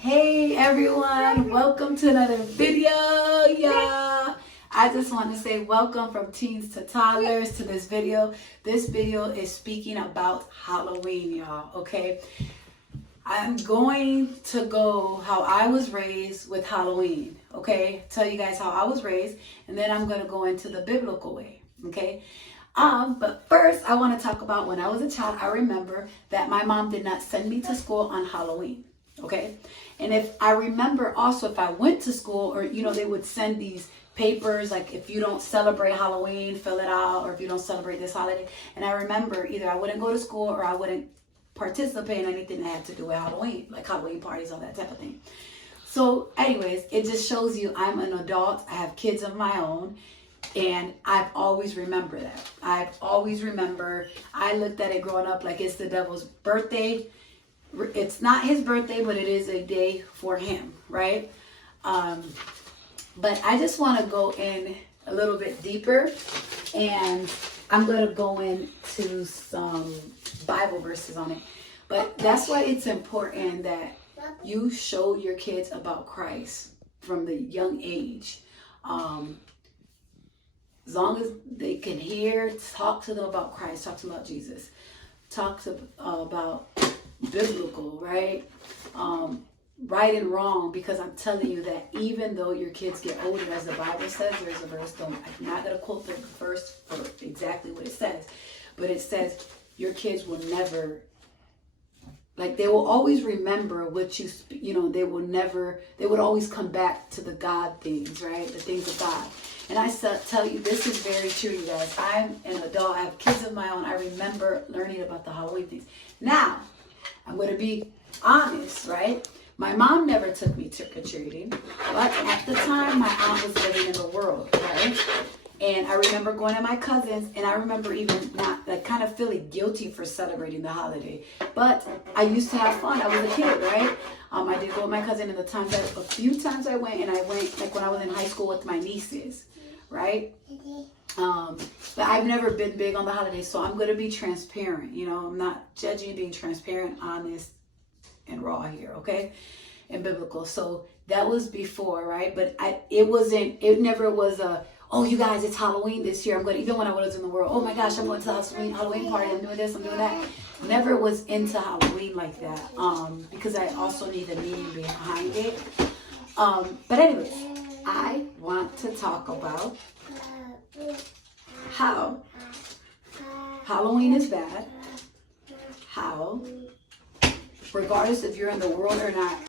Hey everyone, welcome to another video, y'all. I just want to say welcome from teens to toddlers to this video. This video is speaking about Halloween, y'all, okay? I'm going to go how I was raised with Halloween, okay? Tell you guys how I was raised, and then I'm going to go into the biblical way, okay? But first, I want to talk about when I was a child. I remember that my mom did not send me to school on Halloween. Okay. And if I remember also, if I went to school or, they would send these papers, like if you don't celebrate Halloween, fill it out, or if you don't celebrate this holiday. And I remember either I wouldn't go to school or I wouldn't participate in anything that had to do with Halloween, like Halloween parties, all that type of thing. So anyways, it just shows you I'm an adult. I have kids of my own. And I've always remembered that. I looked at it growing up like it's the devil's birthday. It's not his birthday, but it is a day for him, right? But I just want to go in a little bit deeper, and I'm going to go into some Bible verses on it. But that's why it's important that you show your kids about Christ from the young age. As long as they can hear, talk to them about Christ, talk to them about Jesus, talk to about biblical, right? Right and wrong, because I'm telling you that even though your kids get older, as the Bible says, there's a verse, I'm not going to quote the verse for exactly what it says, but it says your kids will never, they will always remember what they would always come back to the God things, right? The things of God. And I tell you, this is very true, you guys. I'm an adult. I have kids of my own. I remember learning about the Halloween things. Now, I'm going to be honest, right? My mom never took me trick-or-treating. But at the time, my aunt was living in the world, right? And I remember going to my cousins, and I remember even not, kind of feeling guilty for celebrating the holiday. But I used to have fun. I was a kid, right? I did go with my cousin, and a few times I went, when I was in high school with my nieces, right? But I've never been big on the holidays, so I'm going to be transparent. I'm not judging, being transparent, honest, and raw here, okay? And biblical. So that was before, right? But it never was oh, you guys, it's Halloween this year. Even when I was in the world, oh my gosh, I'm going to the Halloween party. I'm doing this, I'm doing that. Never was into Halloween like that. Because I also need a meaning behind it. But anyways, I want to talk about how Halloween is bad. How, regardless if you're in the world or not,